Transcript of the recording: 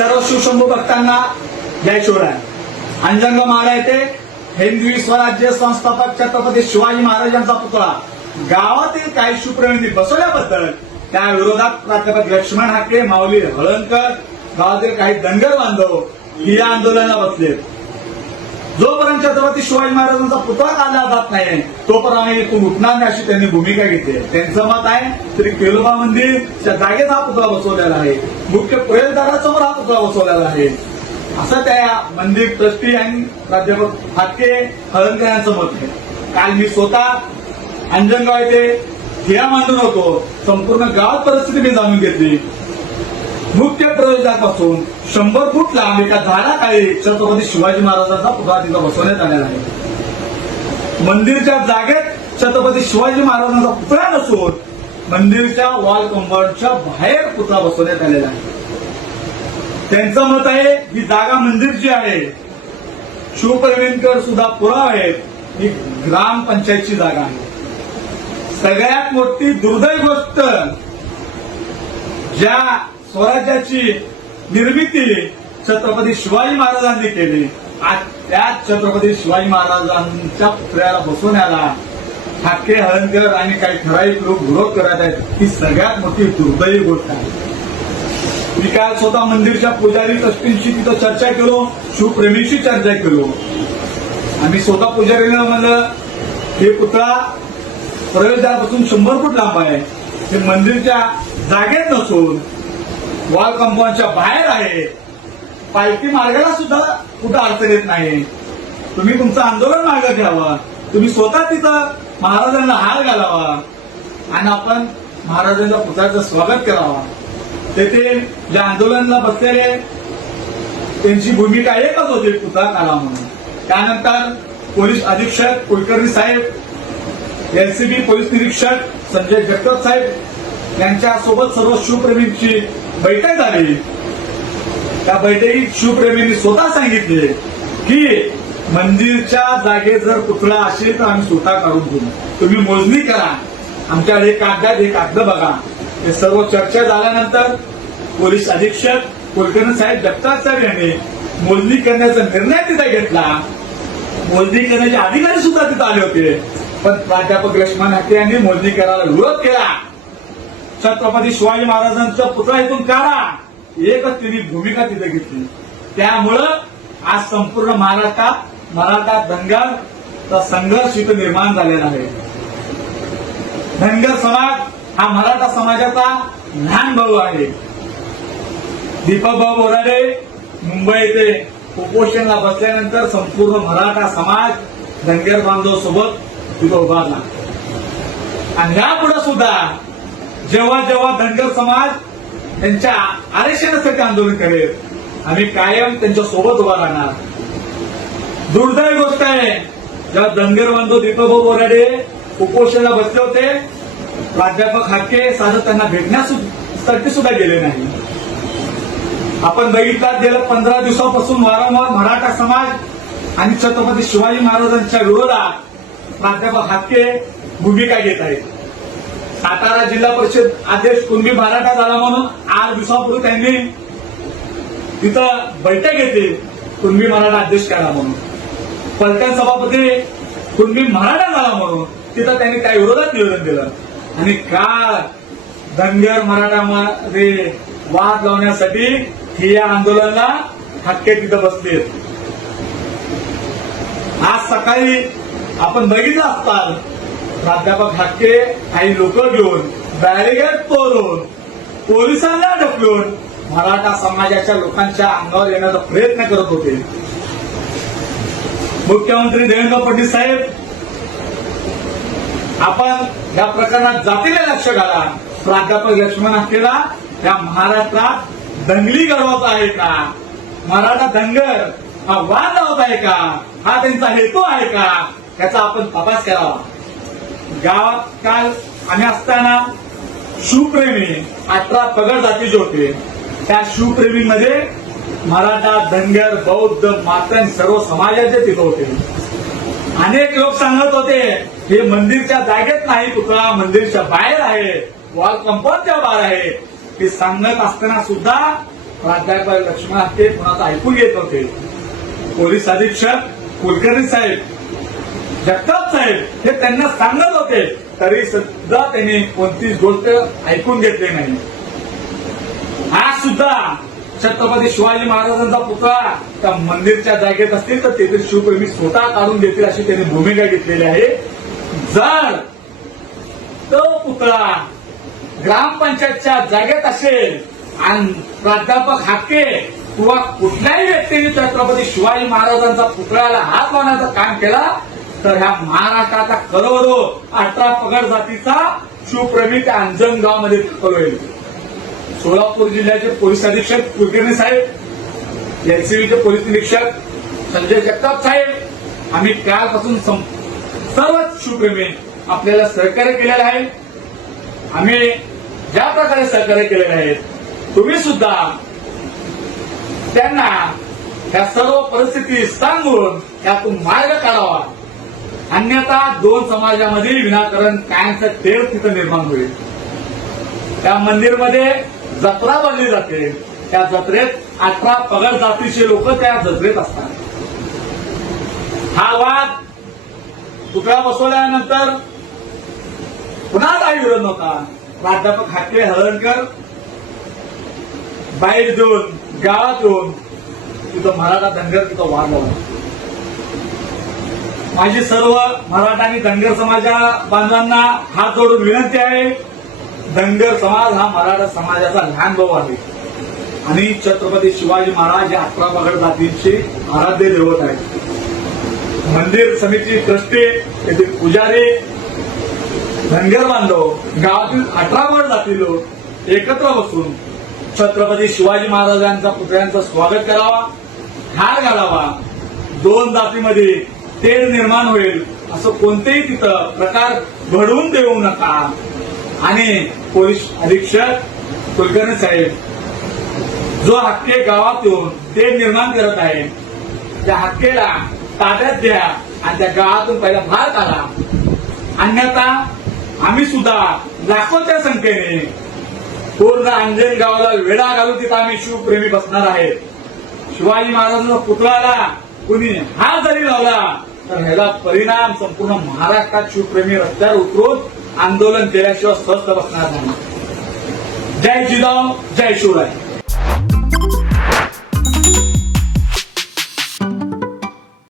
सर्व शिवशंभू भक्तांना जय शिवराय. अंजंग माळा येथे हिंदवी स्वराज्य संस्थापक छत्रपती शिवाजी महाराजांचा पुतळा गावातील काही शिवप्रेमींनी बसवल्याबद्दल त्या विरोधात प्राध्यापक लक्ष्मण हाके, माऊली हळणकर, गावातील काही धनगर बांधव ही या आंदोलनाला बसले. जोपर्यंत छत्रपती शिवाजी महाराजांचा पुतळा काढला जात नाही तोपर्यंत आम्ही इथून उठणार नाही अशी त्यांनी भूमिका घेतली. त्यांचं मत आहे श्री केलोबा मंदिरच्या जागेत हा पुतळा बसवलेला आहे, मुख्य प्रवेशद्वारासमोर हा पुतळा बसवलेला आहे असं त्या मंदिर ट्रस्टी आणि प्राध्यापक हाके, हळणकर यांचं मत आहे. काल मी स्वतः अंजनगाव येथे ठिया मांडून होतो. संपूर्ण गावात परिस्थिती मी जाणून घेतली. मुख्य प्रवेशद्वारापासून 100 फूट लांब एका झाडाखाली छत्रपती शिवाजी महाराजांचा पुतळा तिथं बसवण्यात आलेला आहे. मंदिरच्या जागेत छत्रपती शिवाजी महाराजांचा पुतळा नसून मंदिरच्या वॉल कंपाऊंडच्या बाहेर पुतळा बसवण्यात आलेला आहे. त्यांचं मत आहे ही जागा मंदिरची आहे. शिवप्रेमींकर सुद्धा पुरावा आहेत, ही ग्रामपंचायतची जागा आहे. सगळ्यात मोठी दुर्दैवी गोष्ट, ज्या स्वराज्याची निर्मिती छत्रपती शिवाजी महाराजांनी केली आज त्याच छत्रपती शिवाजी महाराजांच्या पुतळ्याला बसवण्याला ठाकरे, हळणकर आणि काही ठराविक लोक विरोध करत आहेत. ही सगळ्यात मोठी दुर्दैवी गोष्ट आहे. मी काल स्वतः मंदिरच्या पुजारी ट्रस्टींशी तिथं चर्चा केलो, शिवप्रेमीशी चर्चा केलो. आम्ही स्वतः पुजारीला म्हणलं हे पुतळा प्रवेशद्वारापासून 100 फूट लांब आहे, हे मंदिरच्या जागेत नसून वॉल कंपाऊंडच्या बाहेर आहे. पालखी मार्गाला सुद्धा कुठं अडचण येत नाही. तुम्ही तुमचं आंदोलन मागे घ्यावं, तुम्ही स्वतः तिथं महाराजांना हार घालावा आणि आपण महाराजांच्या पुतळ्याचं स्वागत करावं. तेथे ज्या आंदोलनाला बसलेले त्यांची भूमिका एकच होती, पुतळा काढा म्हणून. त्यानंतर पोलीस अधीक्षक कुलकर्णी साहेब, एलसीबी पोलीस निरीक्षक संजय जगताप साहेब यांच्यासोबत सर्व शिवप्रेमींची बैठक झाली. त्या बैठकीत शिवप्रेमींनी स्वतः सांगितले की मंदिरच्या जागेत जर पुतळा असेल तर आम्ही स्वतः काढून घेऊ, तुम्ही मोजणी करा, आमच्याकडे कागदात हे कागद बघा. हे सर्व चर्चा झाल्यानंतर पोलीस अधीक्षक कुलकर्णी साहेब, जगताप साहेब यांनी मोजणी करण्याचा निर्णय तिथे घेतला. मोजणी करण्याचे अधिकारी सुद्धा तिथे आले होते, पण प्राध्यापक लक्ष्मण हाके यांनी मोजणी करायला विरोध केला. छत्रपती शिवाजी महाराजांचा पुतळा इथून काढा, एकच तिने भूमिका तिथे घेतली. त्यामुळं आज संपूर्ण महाराष्ट्रात मराठा धनगरचा संघर्ष इथं निर्माण झालेला आहे. धनगर समाज हा मराठा समाजाचा लहान भाऊ आहे. दीपक भाऊ बोराडे मुंबई येथे उपोषणाला बसल्यानंतर संपूर्ण मराठा समाज धनगर बांधव सोबत तिथं उभारला. आणि यापुढे सुद्धा जेव्हा जेव्हा धनगर समाज त्यांच्या आरक्षणासाठी आंदोलन करेल आम्ही कायम त्यांच्या सोबत उभा राहणार. दुर्दैवी गोष्ट आहे, जेव्हा धनगर बांधव दीपक भाऊ बोराडे उपोषणाला बसले होते, प्राध्यापक हाके साधं त्यांना भेटण्यासाठी सुद्धा गेले नाही. आपण बघितलं गेल्या 15 दिवसापासून वारंवार मराठा समाज आणि छत्रपती शिवाजी महाराजांच्या विरोधात प्राध्यापक हाके भूमिका घेत आहेत. सातारा जिल्हा परिषद अध्यक्ष कुणबी मराठा झाला म्हणून 8 दिवसापूर्वी त्यांनी तिथं बैठक घेतली, कुणबी मराठा अध्यक्ष करा म्हणून. पलटण सभापती कुणबी मराठा झाला म्हणून तिथं त्यांनी त्या विरोधात निवेदन दिलं. आणि काल धनगर मराठामध्ये वाद लावण्यासाठी ही या आंदोलनाला हाके तिथं बसलेत. आज सकाळी आपण बघितलं असताल प्राध्यापक हाके काही लोक घेऊन बॅरिगेड तोडून पोलिसांना ढकलून मराठा समाजाच्या लोकांच्या अंगावर येण्याचा प्रयत्न करत होते. मुख्यमंत्री देवेंद्र फडणवीस साहेब, आपण या प्रकरणात जातीने लक्ष घाला. प्राध्यापक लक्ष्मण हाकेला या महाराष्ट्रात दंगली घडवायचा आहे का, मराठा धनगर हा वाद लावत आहे का, हा त्यांचा हेतू आहे का, याचा आपण तपास करावा. गावात काल आम्ही असताना शिवप्रेमी 18 पगड जातीचे होते. त्या शिवप्रेमीमध्ये मराठा, धनगर, बौद्ध, मातंग सर्व समाजाचे तिथं होते. अनेक लोक सांगत होते हे मंदिरच्या जागेत नाही, पुतळा मंदिरच्या बाहेर आहे, वॉल कंपाऊंडच्या बाहेर आहे. हे सांगत असताना सुद्धा प्राध्यापक लक्ष्मण हाके कुणाचं ऐकून घेत होते. पोलीस अधीक्षक कुलकर्णी साहेब, जगताप साहेब हे त्यांना सांगत होते, तरी सुद्धा त्यांनी कोणतीच गोष्ट ऐकून घेतली नाही. आज सुद्धा छत्रपती शिवाजी महाराजांचा पुतळा त्या मंदिरच्या जागेत असतील तर तेथे शिवप्रेमी स्वतः काढून घेतील अशी त्यांनी भूमिका घेतलेली आहे. जर तो पुतळा ग्रामपंचायतच्या जागेत असेल आणि प्राध्यापक हाके किंवा कुठल्याही व्यक्तीने छत्रपती शिवाजी महाराजांचा पुतळ्याला हात लावण्याचं काम केला तर ह्या महाराष्ट्राचा करोडो 18 पगड जातीचा शिवप्रेमी त्या अंजनगावमध्ये दाखल होईल. सोलापूर जिल्ह्याचे पोलीस अधीक्षक कुलकर्णी साहेब, एलसीबीचे पोलीस निरीक्षक संजय जगताप साहेब, आम्ही कालपासून सर्वच शिवप्रेमी आपल्याला सहकार्य केलेलं आहे. आम्ही ज्या प्रकारे सहकार्य केलेले आहे तुम्ही सुद्धा त्यांना ह्या सर्व परिस्थिती सांगून त्यातून मार्ग काढावा, अन्यथा दोन समाजामध्ये विनाकारण कायमचं तेढ तिथं निर्माण होईल. त्या मंदिरमध्ये जत्रा भरली जाते, त्या जत्रेत 18 पगड जातीचे लोक त्या जत्रेत असतात. हा वाद पुतळा बसवल्यानंतर पुन्हा काही विरोध नव्हता. प्राध्यापक हाके हळदणकर बाहेर देऊन गावात येऊन तिथं मराठा धनगर तिथं वाद लावला. माझी सर्व मराठा आणि धनगर समाजा बांधवांना हात जोडून विनंती आहे, धनगर समाज हा मराठा समाजाचा लहान भाऊ आहे आणि छत्रपती शिवाजी महाराज या 18 पगड जातींचे आराध्य दैवत आहे. मंदिर समिती ट्रस्टी, येथील पुजारी, धनगर बांधव, गावातील 18 पगड जाती लोक एकत्र बसून छत्रपती शिवाजी महाराजांच्या पुतळ्यांचं स्वागत करावा, हार घालावा. दोन जातीमध्ये तेढ निर्माण होईल असं कोणतेही तिथं प्रकार घडवून देऊ नका. आणि पोलीस अधीक्षक कुलकर्णी साहेब जो हक्के गावात येऊन तेढ निर्माण करत आहे त्या हक्केला ताब्यात द्या आणि त्या गावातून पहिला बाहेर काढा, अन्यथा आम्ही सुद्धा लाखोच्या संख्येने पूर्ण अंजन गावाला वेढा घालून तिथं आम्ही शिवप्रेमी बसणार आहे. शिवाजी महाराजांच्या पुतळ्याला कुणी हात जरी लावला तर ह्याचा परिणाम संपूर्ण महाराष्ट्रात शिवप्रेमी रस्त्यावर उतरून आंदोलन केल्याशिवाय स्वस्थ बसणार नाही. जय जिजाऊ, जय शिवराय.